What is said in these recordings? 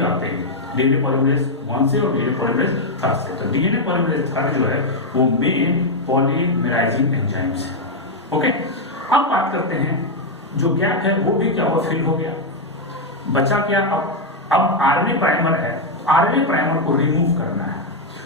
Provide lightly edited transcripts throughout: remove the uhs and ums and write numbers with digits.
ही आते हैं, DNA polymerase 1 से और डीएनए पॉलीमरेज 3 से। तो डीएनए पॉलीमरेज 3 जो है वो मेन पॉलीमराइजिंग एंजाइम्स है। ओके, अब बात करते हैं जो गैप है वो भी क्या हुआ, फिल हो गया। बचा क्या, अब आरएनए प्राइमर है, आरएनए प्राइमर को रिमूव करना है।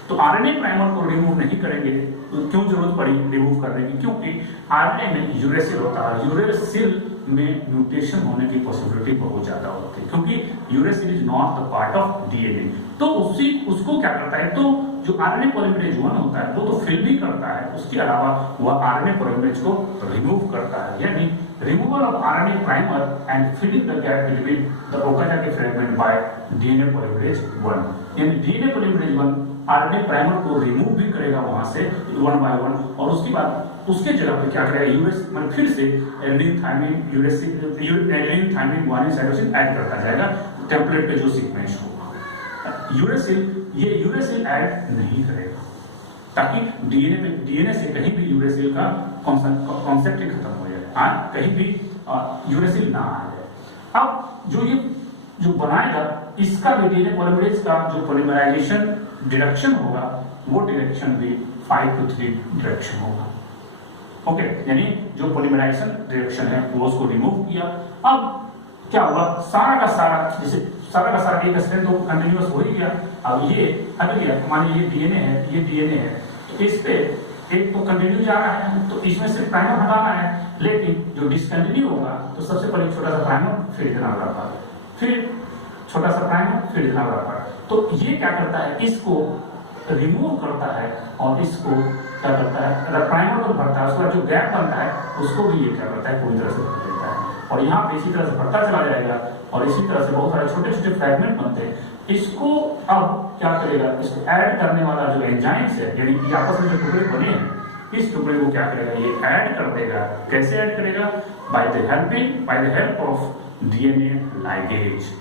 तो आरएनए प्राइमर को रिमूव नहीं करेंगे तो क्यों जरूरत पड़ी रिमूव करने की, क्योंकि आरएनए में यूरेसिल होता है, यूरेसिल में म्यूटेशन होने की पॉसिबिलिटी बहुत ज्यादा होती है, क्योंकि uracil is not the part of DNA. तो उसको क्या करता है, तो जो आरएनए पॉलीमरेज 1 होता है वो तो फिल भी करता है, उसके अलावा वह आरएनए पॉलीमरेज को रिमूव करता है। यानी removal of RNA primer and filling the gap between the Okazaki fragment by DNA polymerase 1। यानी डीएनए पॉलीमरेज 1 आरएनए प्राइमर को रिमूव भी करेगा वहां से 1 बाय 1, और उसके बाद उसके जगह पे क्या करेगा, यूरेस मतलब फिर से adenine thymine uracil thymine guanine cytosine add करता जाएगा टेम्पलेट पे जो सीक्वेंस होगा। यूरेसिल ऐड नहीं करेगा ताकि डीएनए से कहीं भी यूरेसिल का कॉन्सेप्ट ही खत्म हो जाए, कहीं भी यूरेसिल ना आ जाए। अब जो बनाएगा इसका भी डीएनए पॉलीमरेज का जो पॉलीमराइजेशन डायरेक्शन होगा वो डायरेक्शन भी 5 to 3 डायरेक्शन होगा। ओके, यानी जो पॉलीमराइजेशन डायरेक्शन है वो उसको रिमूव किया। अब क्या हुआ, सारा का सारा एक स्ट्रैंड तो कंटिन्यूअस हो ही गया। अब ये हट गया, मान लीजिए ये डीएनए है, तो इस पे एक तो कंटिन्यू जा रहा है, तो इसमें से प्राइमर हटाना है, लेकिन जो डिसकंटिन्यू होगा तो सबसे पहले छोटा सा प्राइमर फिर इतना बड़ा पार्ट, फिर छोटा सा प्राइमर फिर इतना बड़ा पार्ट। तो ये क्या करता है, इसको रिमूव करता है और इसको क्या करता है, प्राइमर को भरता है, उसके बाद जो गैप बनता है उसको भी ये क्या करता है, पूरी तरह से भर देता है, और यहाँ पे इसी तरह से भरता चला जाएगा और इसी तरह से बहुत सारे छोटे छोटे फ्रैगमेंट बनते हैं। इसको अब क्या करेगा, इसको ऐड करने वाला जो एंजाइम्स है, यानी कि आपस में जो टुकड़े बने हैं, इस टुकड़े को क्या करेगा, ये ऐड कर देगा। कैसे ऐड करेगा, by the help of DNA ligase.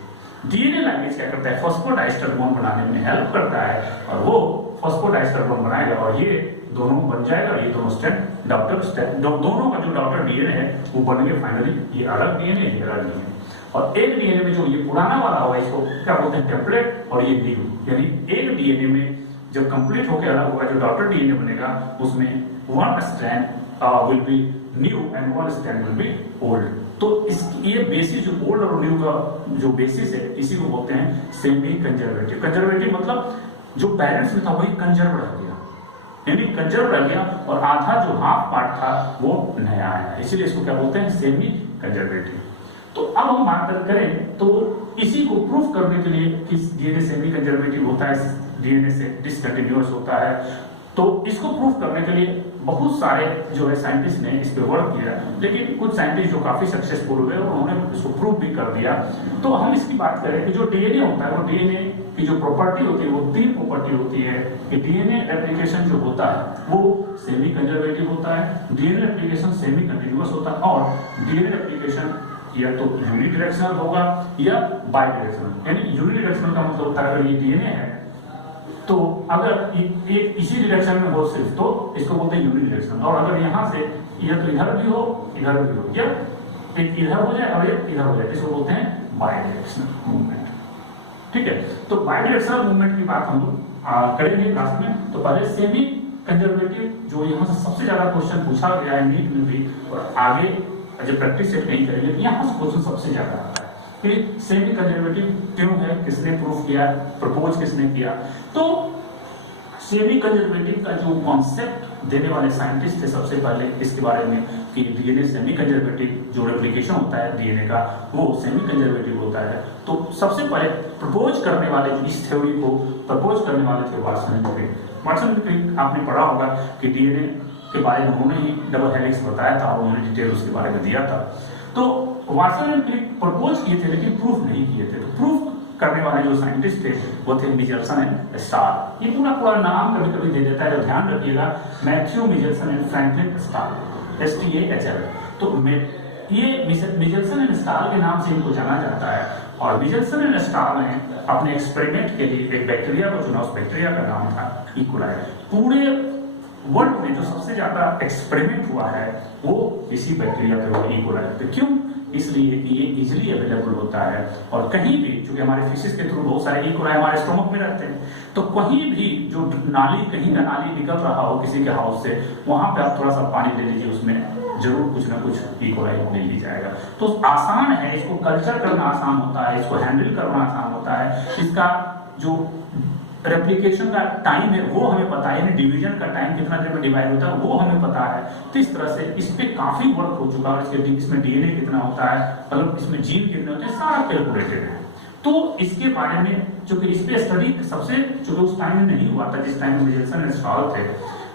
DNA ligase क्या करता है, फॉस्फोडाइस्टर बॉन्ड बनाने में हेल्प करता है, और वो फॉस्फोडाइस्टर बॉन्ड बनाएगा और ये दोनों बन जाएगा। ये दोनों दोनों का जो डॉटर डीएनए है वो बन गए फाइनली, ये अलग डीएनए, ये अलग डीएनए। और एक डीएनए में जो ये पुराना वाला होगा इसको क्या बोलते हैं, टेम्पलेट, और ये न्यू। यानी एक डीएनए में जब कंप्लीट होकर अलग होगा, जो डॉटर डीएनए बनेगा उसमें 1 strand will be new and 1 strand will be old. तो ये बेसिस, जो ओल्ड और न्यू का जो बेसिस है, इसी को बोलते हैं सेमी कंजर्वेटिव। कंजर्वेटिव मतलब जो बैलेंस में था वही कंजर्व रह गया, यानी कंजर्व रह गया, और आधा जो हाफ पार्ट था वो नया आया, इसीलिए इसको क्या बोलते हैं, सेमी कंजर्वेटिव। तो अब हम बात करें तो इसी को प्रूफ करने के लिए कि डीएनए सेमी कंजर्वेटिव होता है, डीएनए से डिसकंटिन्यूअस होता है, तो इसको प्रूफ करने के लिए बहुत सारे जो है साइंटिस्ट ने इस पे वर्क किया, लेकिन कुछ साइंटिस्ट जो काफी सक्सेसफुल हुए उन्होंने इसको प्रूफ भी कर दिया। तो हम इसकी बात करें कि जो डीएनए होता है, वो डीएनए की जो प्रॉपर्टी होती है वो 3 प्रॉपर्टी होती है कि डीएनए रेप्लिकेशन जो होता है वो सेमी कंजर्वेटिव होता है, डीएनए रेप्लिकेशन सेमी कंटिन्यूअस होता है, और डीएनए रेप्लिकेशन या तो यूनिडायरेक्शनल होगा या बाइडायरेक्शनल। यानी यूनिडायरेक्शनल का मतलब होता है अगर ये डीएनए है तो अगर एक इसी डायरेक्शन में हो सिर्फ तो इसको बोलते हैं यूनिडायरेक्शनल, और अगर यहाँ से या तो इधर भी हो या एक इधर हो जाए और एक इधर हो जाए, इसको बोलते हैं बाइडायरेक्शनल मूवमेंट। ठीक है, तो बाइडायरेक्शनल मूवमेंट की बात हम लोग करेंगे क्लास में। तो पहले सेमी कंजर्वेटिव जो यहाँ से सबसे ज्यादा क्वेश्चन पूछा गया है नीट में भी, और आगे जब प्रैक्टिस सेट नहीं करेंगे तो यहाँ से क्वेश्चन सबसे ज्यादा आता है कि सेमी कंजर्वेटिव क्यों है, किसने प्रूफ किया, प्रपोज किसने किया। तो सेमी कंजर्वेटिव का जो कॉन्सेप्ट देने वाले साइंटिस्ट थे सबसे पहले इसके बारे में कि डीएनए सेमी कंजर्वेटिव जो रेप्लिकेशन होता है डीएनए का वो सेमी कंजर्वेटिव होता है, तो सबसे पहले प्रपोज करने वाले इस थ्योरी को प्रपोज करने वाले थे Watson and Crick. Watson and Crick आपने पढ़ा होगा कि डीएनए के बारे में उन्होंने ही डबल हेलिक्स बताया था, उन्होंने डिटेल उसके बारे में दिया था। तो वाटसन एंड क्रिक प्रपोज किए थे लेकिन प्रूफ नहीं किए थे। तो प्रूफ करने वाले जो साइंटिस्ट थे वो थे मिचेल्सन एंड स्टार। ये पूरा नाम कभी कभी दे देता है, तो ध्यान रखिएगा, Matthew Meselson and Franklin Stahl, STAHL। तो ये मिचेल्सन एंड स्टार के नाम से इनको जाना जाता है, और मिचेल्सन एंड स्टार ने अपने एक्सपेरिमेंट के लिए एक बैक्टीरिया को चुना, उस बैक्टीरिया का नाम था इकोलाई। पूरे वर्ल्ड में जो सबसे ज्यादा एक्सपेरिमेंट हुआ है वो इसी बैक्टीरिया पे हुआ, इकोलाई पे। क्यों? इसलिए कि ये इजीली अवेलेबल होता है और कहीं भी, क्योंकि हमारे फिशेस के थ्रू बहुत सारे ई कोलाई हमारे स्टोमक में रहते हैं, तो कहीं भी जो नाली, कहीं का नाली निकल रहा हो किसी के हाउस से, वहां पे आप थोड़ा सा पानी ले लीजिए, उसमें जरूर कुछ ना कुछ ई कोलाई मिल ही जाएगा। तो आसान है, इसको कल्चर करना आसान होता है, इसको हैंडल करना आसान होता है, इसका जो रेप्लिकेशन का टाइम है वो हमें पता है, यानी डिवीजन का टाइम कितना देर में डिवाइड होता है वो हमें पता है। तो इस तरह से इस पे काफी वर्क हो चुका है, इसमें डीएनए कितना होता है, मतलब इसमें जीन कितने होते हैं, सारा कैलकुलेटेड है। तो इसके बारे में चूंकि इस पे स्टडी सबसे, चूंकि उस टाइम में नहीं हुआ था जिस टाइम में मिचेल्सन एंड स्टॉल थे,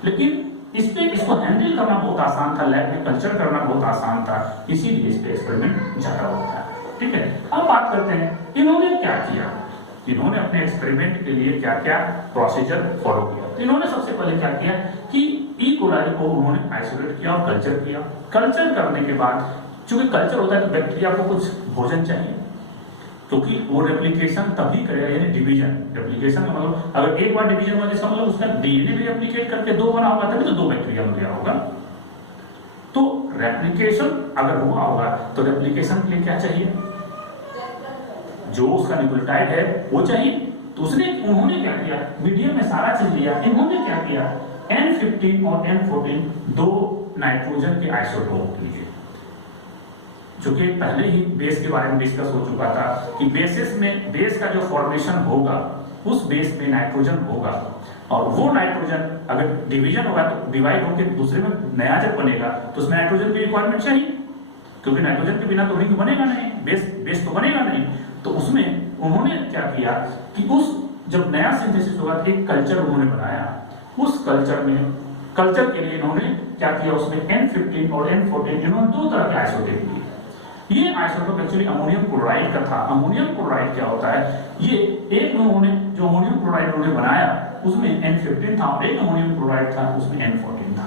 लेकिन इस पे इसको हैंडल करना बहुत आसान था, लैब में कल्चर करना बहुत आसान था, इसीलिए इस पे एक्सपेरिमेंट ज्यादा होता है। ठीक है, अब बात करते हैं इन्होंने क्या किया। इन्होंने अपने एक्सपेरिमेंट के लिए क्या क्या प्रोसीजर फॉलो किया। तो इन्होंने सबसे पहले क्या किया कि ई कोलाई को उन्होंने आइसोलेट किया और कल्चर किया। कल्चर करने के बाद, चूंकि कल्चर होता है तो बैक्टीरिया को कुछ भोजन चाहिए, क्योंकि वो रेप्लिकेशन तभी करेगा, यानी डिवीजन। रेप्लिकेशन का मतलब अगर एक बार डिवीजन हुआ इसका मतलब उसका डीएनए भी रेप्लिकेट करके 2 बना होगा, तभी तो 2 बैक्टीरिया बन गया होगा। तो रेप्लिकेशन अगर हुआ होगा तो रेप्लिकेशन के लिए क्या चाहिए, जो उसका न्यूक्लियोटाइड है वो चाहिए। तो उन्होंने क्या किया, मीडियम में सारा चीज लिया। इन्होंने क्या किया, N15 और N14 2 नाइट्रोजन के आइसोटोप लिए। चूंकि पहले ही बेस के बारे में डिस्कस हो चुका था कि बेस का जो फॉर्मेशन होगा उस बेस में नाइट्रोजन होगा, और वो नाइट्रोजन अगर डिवीजन होगा तो डिवाइड होकर दूसरे में नया जब बनेगा तो उसमें नाइट्रोजन की रिक्वायरमेंट चाहिए, क्योंकि नाइट्रोजन के बिना तो रिंग बनेगा नहीं, बेस तो बनेगा नहीं। तो उसमें उन्होंने क्या किया कि उस जब नया सिंथेसिस होगा, एक कल्चर उन्होंने बनाया। उस कल्चर के लिए इन्होंने क्या किया, उसमें N15 और N14 इन्होंने 2 तरह के आइसोटोप लिए। ये आइसोटोप एक्चुअली अमोनियम क्लोराइड का था। अमोनियम क्लोराइड क्या होता है, ये एक उन्होंने जो अमोनियम क्लोराइड उन्होंने बनाया उसमें N15 था और एक अमोनियम क्लोराइड था उसमें N14 था।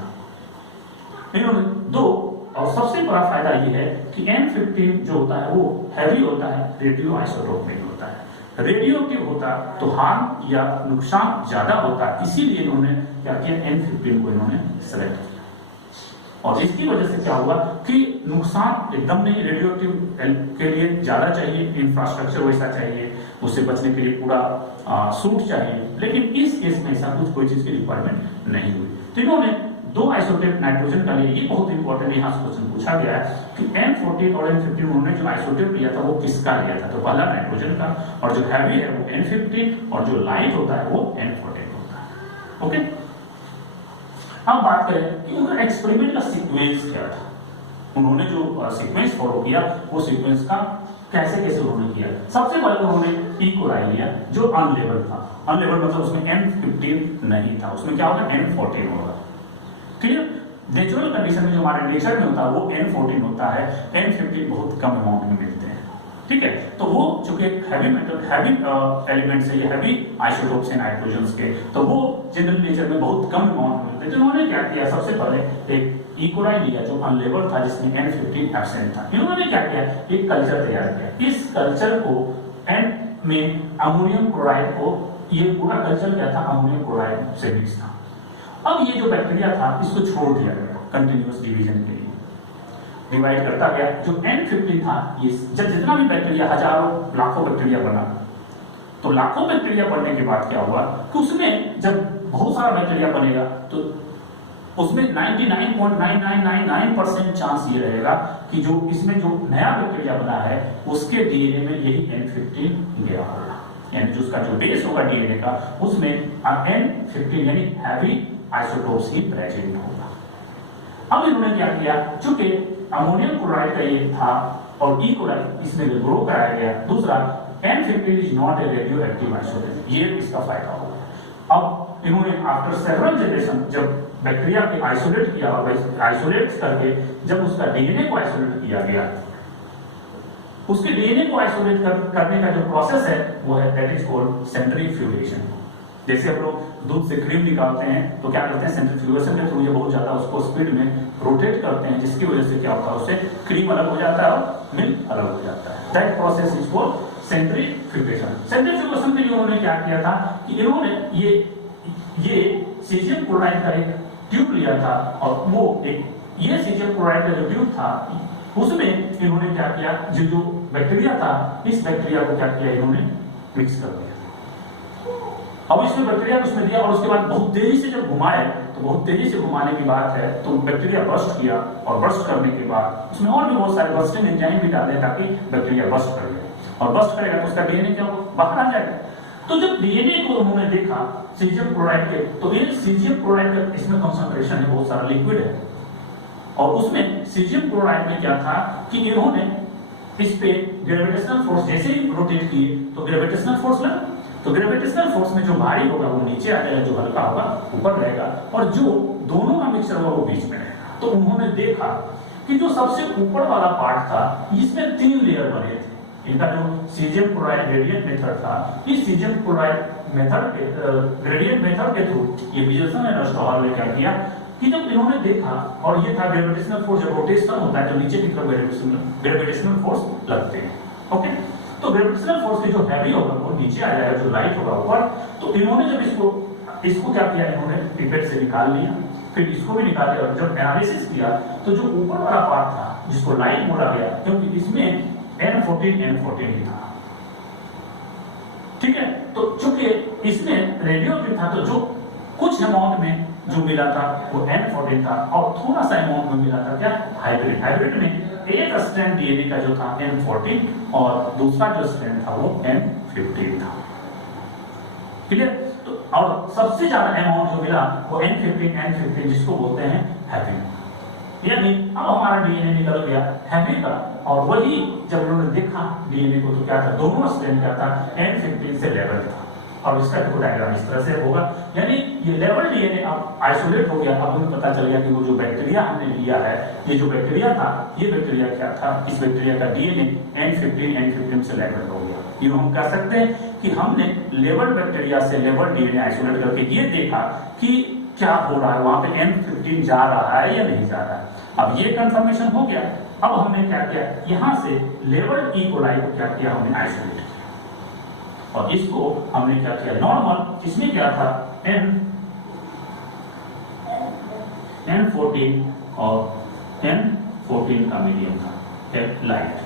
इन्होंने 2, और सबसे बड़ा फायदा ये है कि N15 जो होता है वो हैवी होता है, रेडियो आइसोटोप नहीं होता है। रेडियो एक्टिव होता तो हार्म या नुकसान ज्यादा होता, इसीलिए इन्होंने क्या किया, N15 को इन्होंने सेलेक्ट किया। और इसकी वजह से क्या हुआ कि नुकसान एकदम नहीं, रेडियो एक्टिव के लिए ज्यादा चाहिए, इंफ्रास्ट्रक्चर वैसा चाहिए, उससे बचने के लिए पूरा सूट चाहिए, लेकिन इस केस में ऐसा कोई चीज की रिक्वायरमेंट नहीं हुई। तो इन्होंने 2 आइसोटोप नाइट्रोजन का लिए। ये बहुत इंपॉर्टेंट यहाँ क्वेश्चन पूछा गया है कि N14 और N15 उन्होंने जो आइसोटोप लिया था वो किसका लिया था, तो पहला नाइट्रोजन का, और जो हैवी है वो N15 और जो लाइट होता है वो N14 होता है। ओके, अब बात करें कि उनका एक्सपेरिमेंट का सीक्वेंस क्या था। उन्होंने जो सीक्वेंस फॉलो किया वो सीक्वेंस का कैसे उन्होंने किया। सबसे पहले उन्होंने ई कोलाई लिया जो अनलेबल था। अनलेबल मतलब उसमें N15 नहीं था, उसमें क्या होगा, N14 होगा। क्लियर, नेचुरल कंडीशन में जो हमारे नेचर में होता है वो N14 होता है, N15 बहुत कम अमाउंट में मिलते हैं। ठीक है, तो वो चूंकि हैवी एलिमेंट से, हैवी आइसोटोप से नाइट्रोजन के, तो वो जनरल नेचर में बहुत कम अमाउंट में मिलते हैं। तो उन्होंने क्या किया, सबसे पहले एक ई कोलाई लिया जो अनलेबल था, जिसमें N15 एब्सेंट था। इन्होंने क्या किया, एक कल्चर तैयार किया। इस कल्चर को N में अमोनियम क्लोराइड को, ये पूरा कल्चर क्या था, अमोनियम क्लोराइड से मिक्स था। अब ये जो बैक्टीरिया था इसको छोड़ दिया गया कंटिन्यूअस डिवीजन के लिए, डिवाइड करता गया। जो N15 था, ये जब जितना भी बैक्टीरिया, हजारों लाखों बैक्टीरिया बना, तो लाखों बैक्टीरिया बनने के बाद क्या हुआ कि उसमें जब बहुत सारा बैक्टीरिया बनेगा तो उसमें 99.9999% चांस ये रहेगा कि जो इसमें जो नया बैक्टीरिया बना है उसके डीएनए में यही N15 गया होगा, यानी जो उसका जो बेस होगा डीएनए का उसमें N15 यानी हैवी आइसोटोप्स ही प्रेजेंट होगा। अब इन्होंने क्या किया, चूंकि अमोनियम क्लोराइड का ये था और ई कोलाई इसमें ग्रो कराया गया। दूसरा, N15 is not a radio active isotope, ये इसका फायदा होगा। अब इन्होंने आफ्टर सेवरल जनरेशन जब बैक्टीरिया को आइसोलेट किया और आइसोलेट करके जब उसका डीएनए को आइसोलेट किया गया, उसके डीएनए को आइसोलेट करने का जो प्रोसेस है वो है दैट इज कॉल्ड सेंट्रीफ्यूगेशन। जैसे हम लोग दूध से क्रीम निकालते हैं तो क्या करते हैं, सेंट्रीफ्यूगेशन के थ्रू ये बहुत ज्यादा उसको स्पीड में रोटेट करते हैं, जिसकी वजह से क्या होता है, उससे क्रीम अलग हो जाता है और मिल्क अलग हो जाता है। That process is called centrifugation. Centrifugation के लिए उन्होंने क्या किया था कि इन्होंने ये सीजियम क्लोराइड का एक ट्यूब लिया था, और वो एक ये सीजियम क्लोराइड का जो ट्यूब था उसमें इन्होंने क्या किया, जो बैक्टीरिया था इस बैक्टीरिया को क्या किया इन्होंने मिक्स कर दिया। अब इसमें बैक्टीरिया उसमें दिया और उसके बाद बहुत तेजी से जब घुमाए तो बहुत तेजी से घुमाने की बात है तो बैक्टीरिया बर्स्ट किया और बर्स्ट करने के बाद उसमें और भी बहुत सारे बर्स्टिंग एंजाइम भी डाले ताकि बैक्टीरिया बर्स्ट करे और बर्स्ट करेगा तो उसका डीएनए क्या बाहर आ जाएगा। तो जब डीएनए को उन्होंने देखा सीजियम क्लोराइड के, तो ये सीजियम क्लोराइड का इसमें कंसंट्रेशन है, बहुत सारा लिक्विड है और उसमें सीजियम क्लोराइड में क्या था कि इन्होंने इस पे ग्रेविटेशनल फोर्स जैसे ही रोटेट किए तो ग्रेविटेशनल फोर्स लगा, तो ग्रेविटेशनल फोर्स में जो भारी होगा वो नीचे आ जाएगा, जो हल्का होगा ऊपर रहेगा और जो दोनों का मिक्सचर होगा वो बीच में रहेगा। तो उन्होंने देखा कि जो सबसे ऊपर वाला पार्ट था इसमें 3 लेयर बने थे। इनका जो सीजियम क्लोराइड ग्रेडियंट मेथड था, इस सीजियम क्लोराइड मेथड के ग्रेडियंट मेथड के थ्रू ये मिचेल्सन एंड स्टॉहल ने क्या किया कि जब इन्होंने देखा और ये था ग्रेविटेशनल फोर्स, जब रोटेशन होता है तो नीचे की तरफ ग्रेविटेशनल फोर्स लगते हैं। ओके, तो ग्रेविटेशनल फोर्स की जो हैवी होगा वो नीचे आ जाएगा, जो लाइट होगा ऊपर। तो इन्होंने जब इसको क्या किया, इन्होंने पिपेट से निकाल लिया, फिर इसको भी निकाल लिया और जब एनालिसिस किया तो जो ऊपर वाला पार्ट था जिसको लाइट बोला गया क्योंकि इसमें N14 था, ठीक है। तो चूंकि इसमें रेडियोएक्टिव था तो जो कुछ अमाउंट में जो मिला था वो N14 था और थोड़ा सा अमाउंट में मिला था क्या, हाइब्रिड में एक स्ट्रैंड डीएनए का जो था N14 और दूसरा जो स्ट्रैंड था वो N15 था। क्लियर? तो और सबसे ज्यादा अमाउंट जो मिला वो N15 जिसको बोलते हैं हैवी, यानी अब हमारा डीएनए निकल गया हैवी का। और वही जब उन्होंने देखा डीएनए को तो क्या था, दोनों स्ट्रैंड क्या था N15 से लेवल था और इसका डायग्राम इस तरह से होगा, यानी ये लेवल डीएनए अब आइसोलेट हो गया। अब हमें पता चल गया कि वो जो बैक्टीरिया हमने लिया है, ये जो बैक्टीरिया था, ये बैक्टीरिया क्या था, इस बैक्टीरिया का डीएनए N15 से लेवल हो गया। यूं हम कह सकते हैं कि हमने लेवल बैक्टीरिया से लेवल डीएनए आइसोलेट करके ये देखा कि क्या हो रहा है, वहां पे N15 जा रहा है या नहीं जा रहा है। अब ये कंफर्मेशन हो गया। अब हमने क्या किया, यहां से लेवल ई कोलाई को क्या किया, हमने आइसोलेट किया और इसको हमने क्या किया नॉर्मल, इसमें क्या था N14 और N14 का मीडियम था लाइट।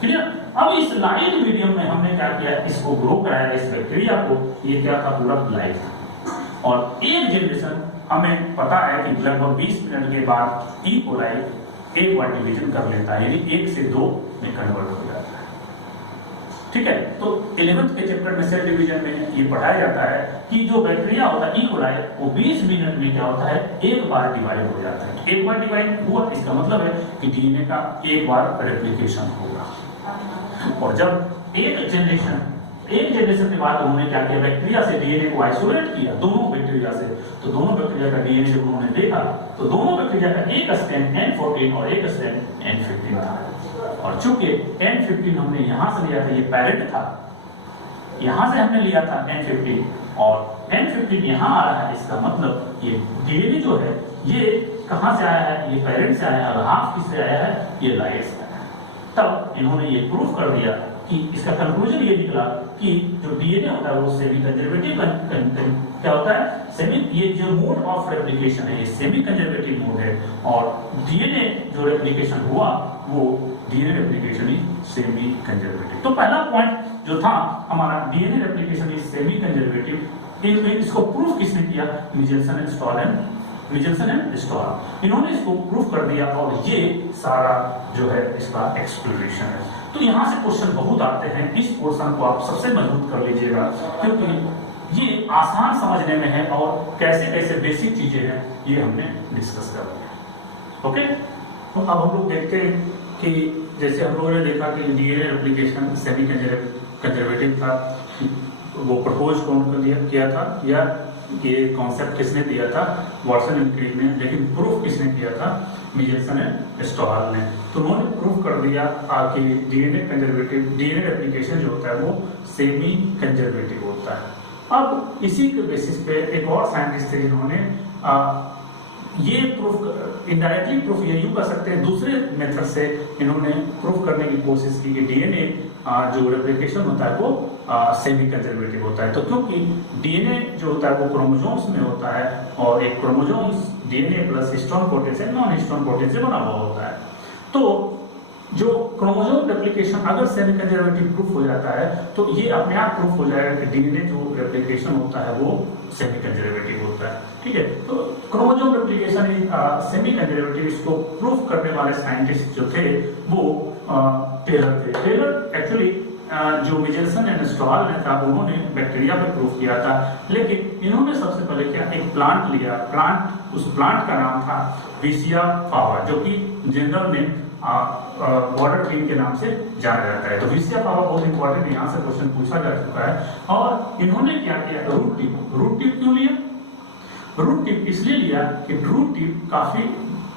क्लियर? अब इस लाइट मीडियम में हमने क्या किया, इसको ग्रो कराया इस बैक्टीरिया को, ये क्या था, पूरा लाइट था। और एक जनरेशन हमें पता है कि लगभग 20 मिनट के बाद ई कोलाई एक बार डिवीजन कर लेता है, यानी 1 से 2 में कन्वर्ट हो जाता है। ठीक है, तो 11th के चैप्टर में सेल डिवीजन में ये पढ़ाया जाता है कि जो बैक्टीरिया होता है ई कोलाई वो 20 मिनट में क्या होता है, एक बार डिवाइड हो जाता है। एक बार डिवाइड हुआ इसका मतलब है कि डीएनए का एक बार रेप्लिकेशन होगा। और जब एक जनरेशन के बाद उन्होंने क्या किया, बैक्टीरिया से डीएनए को आइसोलेट किया, दोनों बैक्टीरिया से, तो दोनों बैक्टीरिया का डीएनए जब उन्होंने देखा तो दोनों बैक्टीरिया का एक स्ट्रैंड N14 और एक स्ट्रैंड N15 था। और चूंकि N15 हमने यहां से लिया था, ये पैरेंट था, यहां से हमने लिया था N15 और N15 यहां आ रहा है, इसका मतलब ये डीएनए जो है ये कहां से आया है, ये पैरेंट से आया है और हाफ किससे आया है, ये लाइट से आया है। तब इन्होंने ये प्रूफ कर दिया कि इसका कंक्लूजन ये निकला कि जो डीएनए होता है वो सेमी कंजर्वेटिव क्या होता है, सेमी, ये जो मोड ऑफ रेप्लिकेशन है ये सेमी कंजर्वेटिव मोड है और डीएनए जो रेप्लिकेशन हुआ वो DNA replication is semi conservative. तो पहला पॉइंट जो था हमारा DNA replication is semi conservative, इसको प्रूफ किसने किया, मिचेल्सन एंड स्टॉल, इन्होंने इसको प्रूफ कर दिया और ये सारा जो है इसका एक्सप्लेनेशन है। तो यहाँ से क्वेश्चन बहुत आते हैं, इस पोर्शन को आप सबसे मजबूत कर लीजिएगा क्योंकि ये आसान समझने में है और कैसे कैसे बेसिक चीजें हैं ये हमने डिस्कस कर लिया। ओके, तो अब हम लोग देखते हैं कि जैसे हम लोगों ने देखा कि डीएनए रेप्लिकेशन सेमी कंजर्वेटिव था, वो प्रपोज कौन किया था या ये कॉन्सेप्ट किसने दिया था, वाटसन एंड क्रिक ने, लेकिन प्रूफ किसने किया था, मिचेल्सन एंड स्टॉल ने। तो उन्होंने प्रूफ कर दिया कि डीएनए रेप्लिकेशन जो होता है वो सेमी कंजर्वेटिव होता है। अब इसी के बेसिस पे एक और साइंटिस्ट थे जिन्होंने ये प्रूफ इनडायरेक्टली प्रूफ ये यूं कर सकते हैं, दूसरे मेथड से इन्होंने प्रूफ करने की कोशिश की कि डीएनए जो रेप्लिकेशन होता है वो सेमी कंजर्वेटिव होता है। तो क्योंकि डीएनए जो होता है वो क्रोमोसोम्स में होता है और एक chromosomes DNA plus histone protein से नॉन हिस्टोन प्रोटीन से बना हुआ होता है। तो जो क्रोमोसोम रेप्लिकेशन अगर सेमी कंजर्वेटिव प्रूफ हो जाता है तो ये अपने आप प्रूफ हो जाएगा कि डीएनए जो रेप्लिकेशन होता है वो सेमी कंजर्वेटिव होता है। ठीक है, तो क्रोमोसोम रेप्लिकेशन सेमी कंजर्वेटिव, इसको प्रूफ करने वाले साइंटिस्ट जो थे वो टेलर थे। टेलर एक्चुअली जो मिचेल्सन एंड स्टॉल ने था उन्होंने बैक्टीरिया पे प्रूफ किया था, लेकिन इन्होंने सबसे पहले क्या एक प्लांट लिया, उस प्लांट का नाम था विसिया फावा, जो कि जनरल में बॉर्डर क्वीन के नाम से जाना जाता है। तो विसिया फावा बहुत इंपॉर्टेंट, यहाँ से क्वेश्चन पूछा जा चुका है। और इन्होंने क्या किया, रूट टिप क्यों लिया? रूट टिप इसलिए लिया कि रूट टिप काफी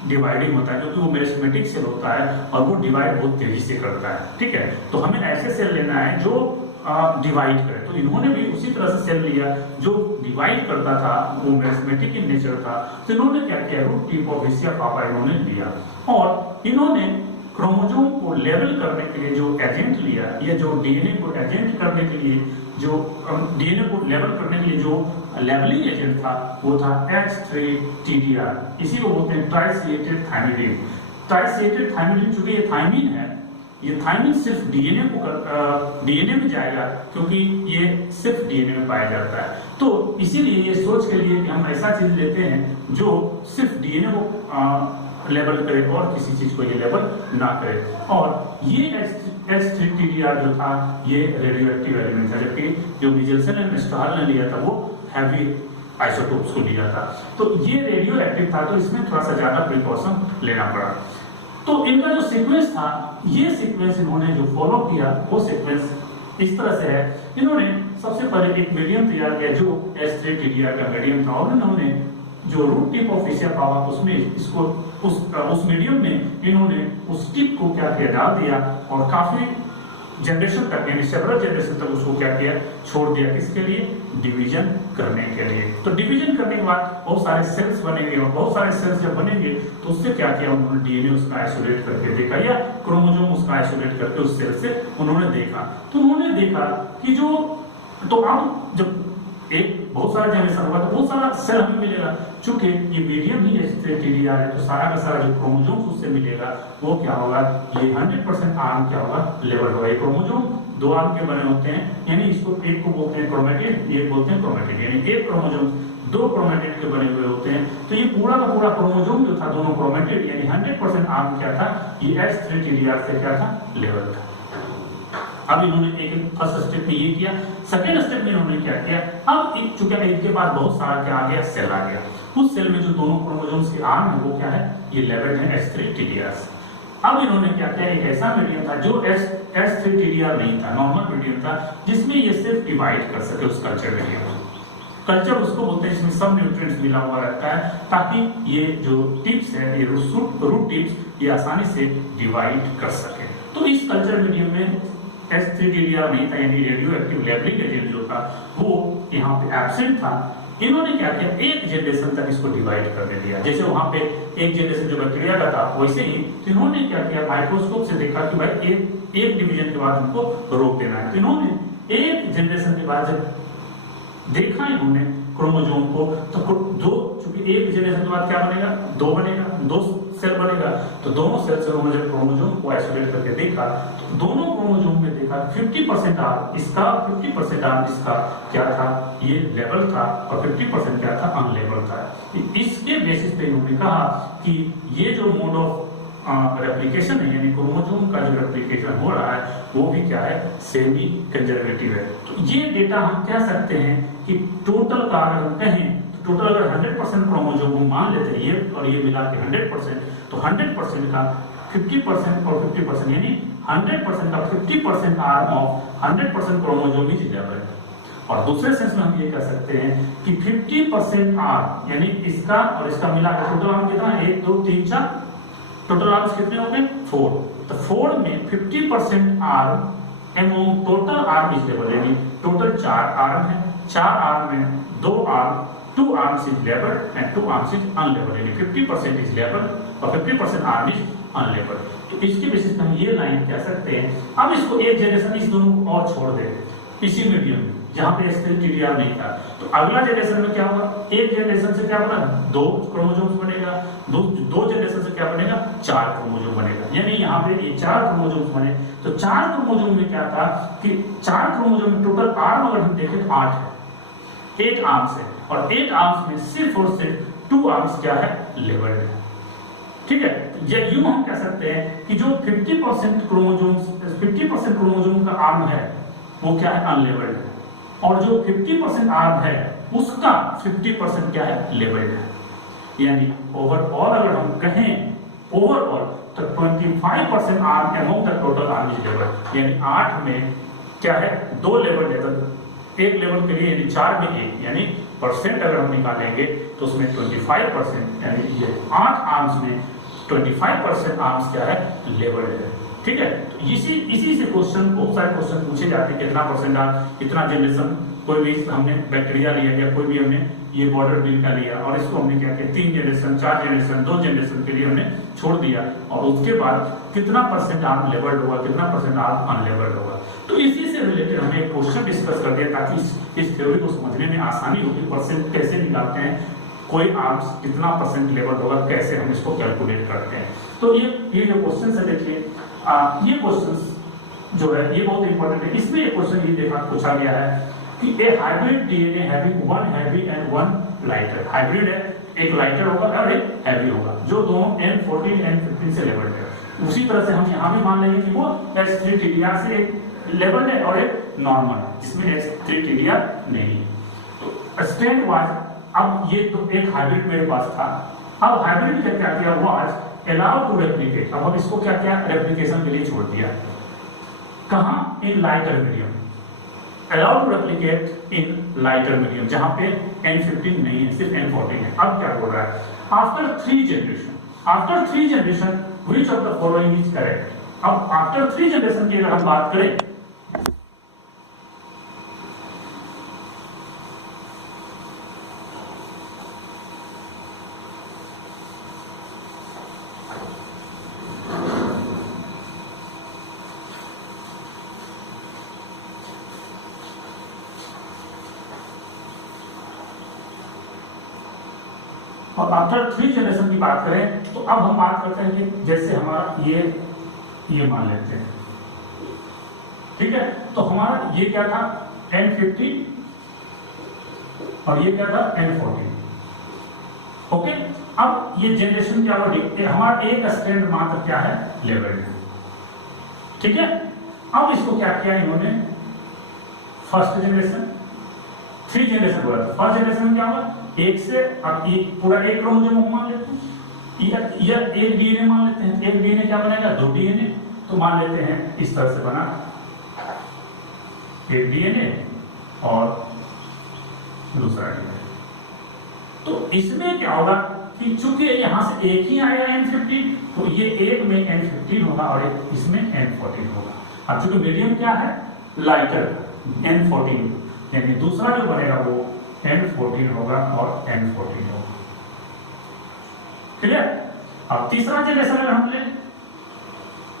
डिवाइडिंग होता है, क्योंकि वो मेरिस्टेमेटिक सेल होता है और वो डिवाइड बहुत तेजी से करता है। ठीक है, तो हमें ऐसे सेल लेना है जो डिवाइड करे। तो इन्होंने भी उसी तरह से सेल लिया जो डिवाइड करता था, वो मेरिस्टेमेटिक इन नेचर था। तो इन्होंने क्या किया, रूट टिप ऑफ विसिया फावा इन्होंने लिया और इन्होंने क्रोमोसोम को लेवल करने के लिए जो एजेंट लिया, या जो डीएनए को एजेंट करने के लिए जो डीएनए को लेवल करने के लिए जो लेवलिंग एजेंट था वो था H3TDR। इसी को बोलते हैं ट्राइसिएटेड थायमिडीन। ट्राइसिएटेड थायमिडीन, चूंकि ये थायमिन है, ये थायमिन सिर्फ डीएनए में जाएगा, क्योंकि ये सिर्फ डीएनए में पाया जाता है। तो इसीलिए ये सोच के लिए कि हम ऐसा चीज लेते हैं जो सिर्फ डीएनए को लेवल करे और किसी चीज को ये लेवल ना करे। और ये H3TDR जो था ये रेडियो एक्टिव एलिमेंट था, जबकि जो मिचेल्सन एंड स्टॉल ने लिया था वो हैवी आइसोटोप्स को लिया था। तो ये रेडियो एक्टिव था, तो इसमें थोड़ा सा ज्यादा प्रिकॉशन लेना पड़ा। तो इनका जो सीक्वेंस था, ये सीक्वेंस इन्होंने जो फॉलो किया वो सीक्वेंस इस तरह से है। इन्होंने सबसे पहले एक मीडियम तैयार किया जो H3TDR का मीडियम था, और इन्होंने जो रूट टिप ऑफ विसिया फावा उसमें इसको उस मीडियम में इन्होंने उस टिप को क्या किया, डाल दिया और काफी जनरेशन तक, यानी सेवरल जनरेशन तक उसको क्या किया, छोड़ दिया। किसके लिए? डिवीजन करने के लिए। तो डिवीजन करने के बाद बहुत सारे सेल्स बनेंगे, और बहुत सारे सेल्स जब बनेंगे तो उससे क्या किया, उन्होंने डीएनए उसका आइसोलेट करके देखा, या क्रोमोसोम उसका आइसोलेट करके उस सेल से उन्होंने देखा। तो उन्होंने देखा कि जो, तो अब जब एक बहुत सारा जनरेशन होगा तो बहुत सारा सेल हमें मिलेगा। चूंकि ये मीडियम ही H3TDR है, तो सारा का सारा जो क्रोमोसोम उससे मिलेगा वो क्या होगा, ये 100% आर्म क्या होगा, लेवल होगा। ये क्रोमोसोम 2 आर्म के बने होते हैं, यानी इसको एक को बोलते हैं क्रोमेटिड, एक बोलते हैं क्रोमेटिड, यानी एक क्रोमोसोम 2 क्रोमेटिड के बने हुए होते हैं। तो ये पूरा का पूरा क्रोमोसोम जो था दोनों क्रोमेटिड, यानी 100% आर्म क्या था, ये H3TDR से क्या था, लेवल था। अब इन्होंने एक फर्स्ट स्टेप में ये किया। सेकेंड स्टेप में इन्होंने क्या किया, अब चूंकि इनके पास बहुत सारा क्या आ गया, सेल आ गया। उस सेल में जो दोनों क्रोमोसोम्स के आर्म है वो क्या है, ये लेवल्ड है H3TDR से। अब इन्होंने क्या किया, एक ऐसा मीडियम था जो H3TDR नहीं था, नॉर्मल मीडियम था, जिसमें ये सिर्फ डिवाइड कर सके उस कल्चर मीडियम। कल्चर उसको बोलते हैं जिसमें सब न्यूट्रिएंट्स मिला हुआ रहता है, ताकि ये जो टिप्स है, ये रूट टिप्स, ये आसानी से डिवाइड कर सके। तो इस कल्चर मीडियम में H3TDR नहीं था, यानी रेडियो एक्टिव लेबलिंग एजेंट जो था वो यहाँ पे एब्सेंट था। इन्होंने क्या किया, एक जनरेशन तक इसको डिवाइड करने दिया। जैसे वहां पे एक जनरेशन जो बैक्टीरिया का था वैसे ही तो इन्होंने क्या किया, माइक्रोस्कोप से देखा कि भाई एक डिवीजन के बाद हमको रोक देना है। तो इन्होंने एक जनरेशन के बाद जब देखा इन्होंने क्रोमोसोम को, तो दो, चूंकि एक जनरेशन के बाद क्या बनेगा, 2 बनेगा, 2 सेल बनेगा। तो दोनों सेल से उन्होंने जब क्रोमोसोम को आइसोलेट करके देखा, तो दोनों क्रोमोसोम में देखा 50% आर्म इसका, 50% आर्म इसका क्या था, ये लेवल था, और 50% क्या था, अनलेवल था। इसके बेसिस पे इन्होंने कहा कि ये जो मोड ऑफ रेप्लिकेशन है, यानी क्रोमोसोम का जो रेप्लिकेशन हो रहा है वो भी क्या है, सेमी कंजर्वेटिव है। तो ये डेटा हम कह सकते हैं कि टोटल का अगर हम कहें, तो टोटल अगर 100% क्रोमोसोम हम मान लेते हैं, ये और ये मिला के 100%, तो 100% का 50% और 50%, यानी 100% का 50% arm of 100% chromosome is level. और दूसरे सेंस में हम ये कह सकते हैं कि 50% आर्म, यानी इसका और इसका मिला के टोटल आर्म कितना, 1 2 3 4, टोटल आर्म्स कितने हो गए, 4। तो 4 में 50% arm among total arm is level, यानी टोटल 4 आर्म है, 4 आर्म में 2 arm 2 arms is labored and 2 arms is unlabored, यानी 50% is labored और 50% arm is unlabored। तो इसके बेसिस पर हम ये लाइन कह सकते हैं। अब इसको एक जनरेशन इस दोनों को और छोड़ दे इसी मीडियम में जहां पे TDR नहीं था, तो अगला जनरेशन में क्या होगा, एक जनरेशन से क्या बना 2 क्रोमोसोम्स बनेगा, दो जनरेशन से क्या बनेगा 4 क्रोमोसोम बनेगा, यानी यहाँ पे ये 4 क्रोमोसोम्स बने। तो 4 क्रोमोसोम में क्या था कि 4 क्रोमोसोम में टोटल आर्म अगर हम देखें तो 8 है, 8 आर्म्स है और 8 आर्म्स में सिर्फ और सिर्फ 2 आर्म्स क्या है लेबर्ड है। ठीक है, ये यूं हम कह सकते हैं कि जो 50% क्रोमोसोम का आर्म है वो क्या है अनलेबर्ड है और जो 50% आर्म है उसका 50% क्या है लेबर्ड है। यानी ओवरऑल अगर हम कहें ओवरऑल तो 25% arm among the total arm is लेबर्ड, यानी 8 में क्या है 2 लेबर्ड है, तो एक लेबल के लिए यानी 4 में 1, यानी परसेंट अगर हम निकालेंगे तो उसमें 25%, यानी ये 8 आर्म्स में 25% आर्म्स क्या है लेबर्ड है। ठीक है, तो इसी से क्वेश्चन बहुत सारे क्वेश्चन पूछे जाते हैं, कितना परसेंट कितना जनरेशन, कोई भी हमने बैक्टीरिया लिया या कोई भी हमने ये बॉर्डर बिल का लिया और इसको हमने क्या किया 3 जनरेशन 4 जनरेशन 2 जनरेशन के लिए हमने छोड़ दिया और उसके बाद कितना परसेंट आर्म लेबर्ड होगा, कितना परसेंट आर्म अनलेबर्ड होगा। तो इसी से रिलेटेड हमने एक क्वेश्चन डिस्कस कर दिया ताकि इस थ्योरी को समझने में आसानी होगी, परसेंट कैसे निकालते हैं, कोई आर्म्स कितना परसेंट लेबर्ड होगा, कैसे हम इसको कैलकुलेट करते हैं। तो ये जो क्वेश्चन है देखिए, ये क्वेश्चन जो है ये बहुत इंपॉर्टेंट है। इसमें ये क्वेश्चन ये देखा पूछा गया है कि a hybrid DNA having 1 heavy and 1 lighter, hybrid है, एक लाइटर होगा और एक हैवी होगा, जो दोनों N14 N15 से लेबल्ड है। उसी तरह से हम यहाँ भी मान लेंगे कि वो H3 TDR से एक लेबल्ड है और एक नॉर्मल है जिसमें H3 TDR नहीं है। तो स्ट्रैंड वाइज अब ये तो एक हाइब्रिड मेरे पास था, अब हाइब्रिड का क्या किया वाज अलाउ टू रेप्लिकेट, अब हम इसको क्या किया रेप्लिकेशन के लिए छोड़ दिया। कहां in lighter medium, allow to replicate in lighter medium जहां पे N15 नहीं है सिर्फ N14 है। अब क्या बोल रहा है after 3 generation which of the following is correct. अब आफ्टर 3 जनरेशन की अगर हम बात करें और आफ्टर 3 जनरेशन की बात करें तो अब हम बात करते हैं कि जैसे हमारा ये मान लेते हैं, ठीक है, तो हमारा ये क्या था N15 और ये क्या था N14। ओके, अब ये जनरेशन क्या हुआ हमारा एक स्ट्रैंड मात्र क्या है लेबल्ड है। ठीक है, अब इसको क्या किया इन्होंने फर्स्ट जनरेशन 3 जनरेशन बोला था, फर्स्ट जनरेशन में क्या हुआ एक से अब पूरा एक क्रोमोसोम मान लेते हैं या एक डीएनए मान लेते हैं, एक डीएनए क्या बनेगा 2 डीएनए, तो मान लेते हैं इस तरह से बना एक डीएनए और दूसरा डीएनए। तो इसमें क्या होगा कि चूंकि यहां से एक ही आएगा N15 तो ये एक में N15 होगा और एक इसमें N14 होगा। अब चूंकि मीडियम क्या है लाइटर N14, यानी दूसरा जो बनेगा वो N14 होगा और N14 होगा। क्लियर। अब तीसरा जनरेशन अगर हम ले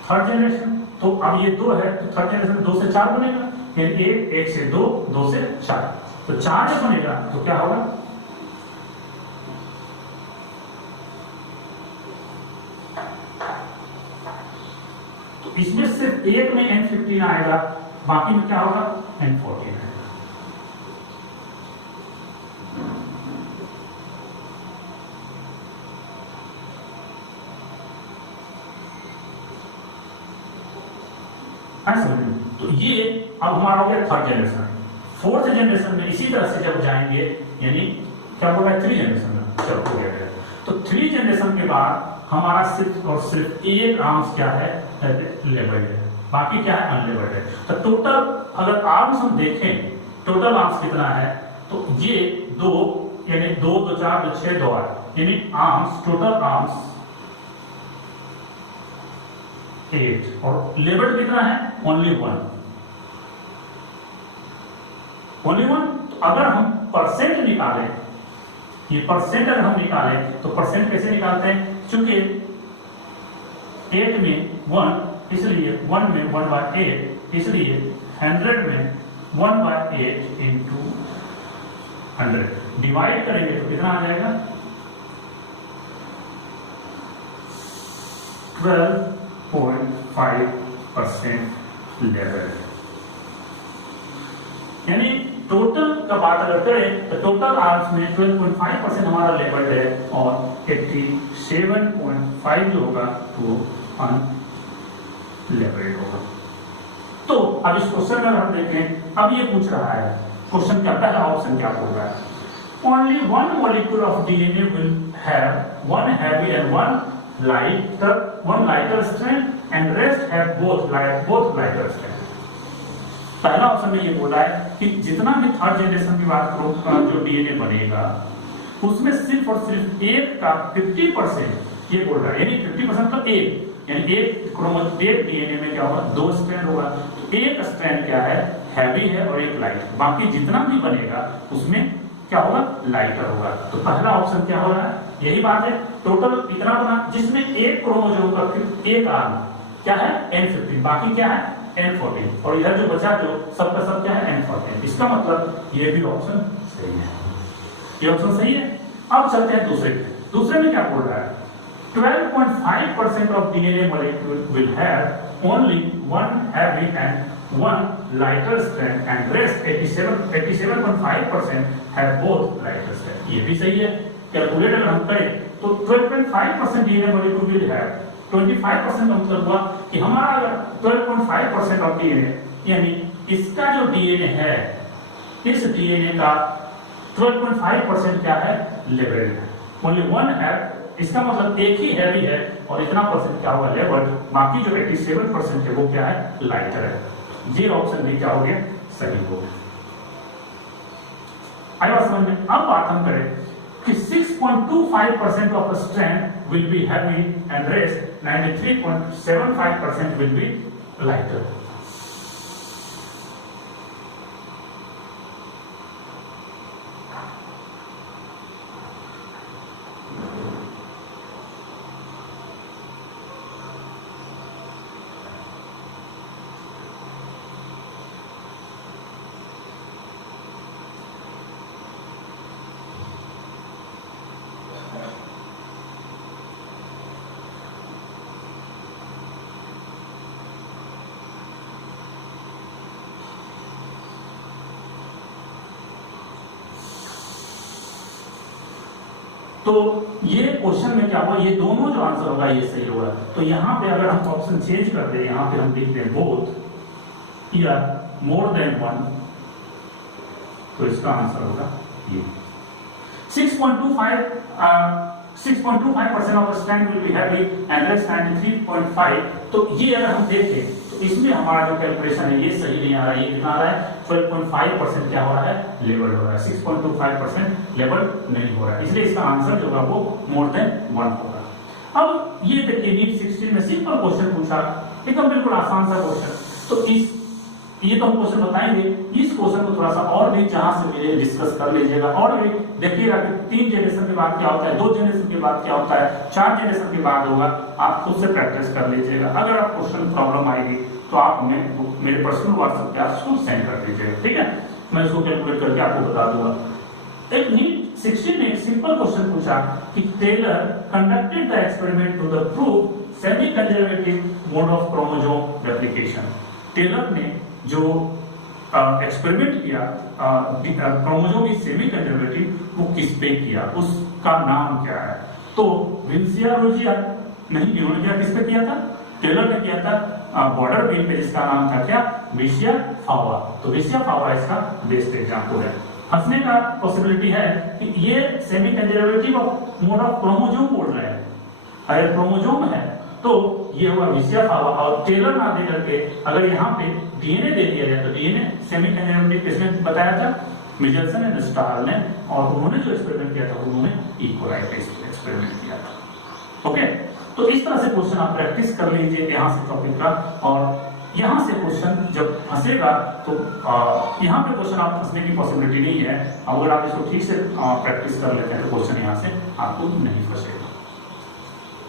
थर्ड जनरेशन, तो अब ये 2 है तो थर्ड जनरेशन 2 से 4 बनेगा, यानी 1 से 2 2 से 4, तो 4 जब बनेगा तो क्या होगा तो इसमें सिर्फ एक में N15 आएगा, बाकी में क्या होगा N14 है। तो ये अब हमारा हो गया थर्ड जनरेशन। फोर्थ जनरेशन में इसी तरह से जब जाएंगे, यानी क्या बोला 3 जनरेशन में, चलो हो गया। तो 3 जनरेशन के बाद हमारा सिर्फ और सिर्फ एक आर्म्स क्या है लेबल्ड है, बाकी क्या है अनलेबल्ड है। तो टोटल अगर आर्म्स हम देखें टोटल आर्म्स कितना है तो ये 2 यानी 2 2 4 2 6 2 8, यानी आर्म्स टोटल आर्म्स 8 और लेबल्ड कितना है ओनली 1। तो अगर हम परसेंट निकालें ये परसेंट अगर हम निकालें तो परसेंट कैसे निकालते हैं, क्योंकि 8 में 1, इसलिए 1 में 1/8, इसलिए 100 में 1/8 इंटू 100 डिवाइड करेंगे तो कितना आ जाएगा 12.5% लेवल। यानी टोटल का बात अगर करें तो टोटल आर्म्स में 12.5% हमारा लेवल है और 87.5 जो होगा वो अनलेवल्ड होगा। तो अब इस क्वेश्चन में हम देखें, अब ये पूछ रहा है क्वेश्चन का पहला ऑप्शन क्या बोल रहा है, only one molecule of DNA will have one heavy and one lighter strand and rest have both lighter strand. पहला ऑप्शन में ये बोला है कि जितना भी थर्ड जनरेशन की बात करो जो डीएनए बनेगा उसमें सिर्फ और सिर्फ एक का 50% ये बोल रहा है, यानी 50% तो एक, यानी एक डीएनए में क्या होगा 2 स्ट्रैंड होगा, तो एक स्ट्रैंड क्या है हैवी है और एक लाइट, बाकी जितना भी बनेगा उसमें क्या होगा लाइटर होगा। तो पहला ऑप्शन क्या हो रहा है, यही बात है, टोटल इतना बना जिसमें एक क्रोमोसोम का एक आर्म क्या है N15, बाकी क्या है N14, और इधर जो बचा जो सबका सब क्या है N14। इसका मतलब ये भी ऑप्शन सही है, ये ऑप्शन सही है। अब चलते हैं दूसरे में क्या बोल रहा है, 12.5% of DNA molecule will have only one heavy and one lighter strand and rest 87.5% have both lighter strand। ये भी सही है, कैलकुलेट अगर हम करें तो 12.5% DNA molecule will have 25% का मतलब हुआ कि हमारा अगर 12.5% ऑफ डीएनए यानी इसका जो डीएनए है इस डीएनए का 12.5% क्या है लेवल्ड है, ओनली वन है, इसका मतलब एक ही हैवी है और इतना परसेंट क्या होगा लेवल्ड, बाकी जो 87% है वो क्या है लाइटर है। ये ऑप्शन भी क्या हो गया सही हो गया। आया समझ में। अब बात हम करें कि 6.25% of the strand will be heavy and rest 93.75% will be lighter। तो ये क्वेश्चन में क्या हुआ, ये दोनों जो आंसर होगा ये सही होगा। तो यहाँ पे अगर हम ऑप्शन चेंज कर दें, यहाँ पे हम लिखते हैं बोथ या मोर देन वन, तो इसका आंसर होगा ये 6.25% of the strand will be heavy and rest 93.5। तो ये अगर हम देखें तो इसमें हमारा जो कैलकुलेशन है ये सही नहीं आ रहा है, ये कितना आ रहा है 12.5% क्या हो रहा है लेवल हो रहा है, 6.25% लेवल नहीं हो रहा है, इसलिए इसका आंसर जो होगा वो मोर देन 1 होगा। अब ये देखिए नीट 16 में सिंपल क्वेश्चन पूछा, एकदम बिल्कुल आसान सा क्वेश्चन। तो ये तो हम क्वेश्चन बताएंगे, इस क्वेश्चन को थोड़ा सा और भी जहां से मिले डिस्कस कर लीजिएगा, और भी देखिएगा कि 3 जनरेशन के बाद क्या होता है, 2 जनरेशन के बाद क्या होता है, 4 जनरेशन के बाद होगा, आप खुद से प्रैक्टिस कर लीजिएगा। अगर आप क्वेश्चन प्रॉब्लम आएगी तो आप हमें मेरे पर्सनल व्हाट्सएप पे आप उसको सेंड कर दीजिएगा, ठीक है, मैं इसको कैलकुलेट करके आपको बता दूंगा। एक नीट 16 में एक सिंपल क्वेश्चन पूछा कि Taylor conducted the experiment to the prove semi conservative mode of chromosome replication. Taylor ने जो एक्सपेरिमेंट किया क्रोमोसोम की सेमी कंजर्वेटिव वो किस पे किया, उसका नाम क्या है। तो विंसिया रोजिया नहीं, इन्होंने क्या किस पे किया था, टेलर ने किया था बॉर्डर बीन पे, जिसका नाम था क्या विशिया फावा। तो विशिया फावा इसका बेस्ट एग्जांपल है। हंसने का पॉसिबिलिटी है कि ये semi conservative mode of chromosome बोल रहे हैं, अगर क्रोमोसोम है तो ये हुआ विशिया फावा, और टेलर ना दे करके अगर यहाँ पे डीएनए दे दिया जाए तो डीएनए सेमी कंजर्वेटिव किसने बताया था, मिचेल्सन एंड स्टार ने, और उन्होंने जो एक्सपेरिमेंट किया था उन्होंने इक्वलाइट एक्सपेरिमेंट किया था। ओके, तो इस तरह से क्वेश्चन आप प्रैक्टिस कर लीजिए यहाँ से टॉपिक का, और यहाँ से क्वेश्चन जब फंसेगा तो यहाँ पे क्वेश्चन आप फंसने की पॉसिबिलिटी नहीं है। अगर आप इसको ठीक से प्रैक्टिस कर लेते हैं तो क्वेश्चन यहाँ से आपको नहीं फंसेगा।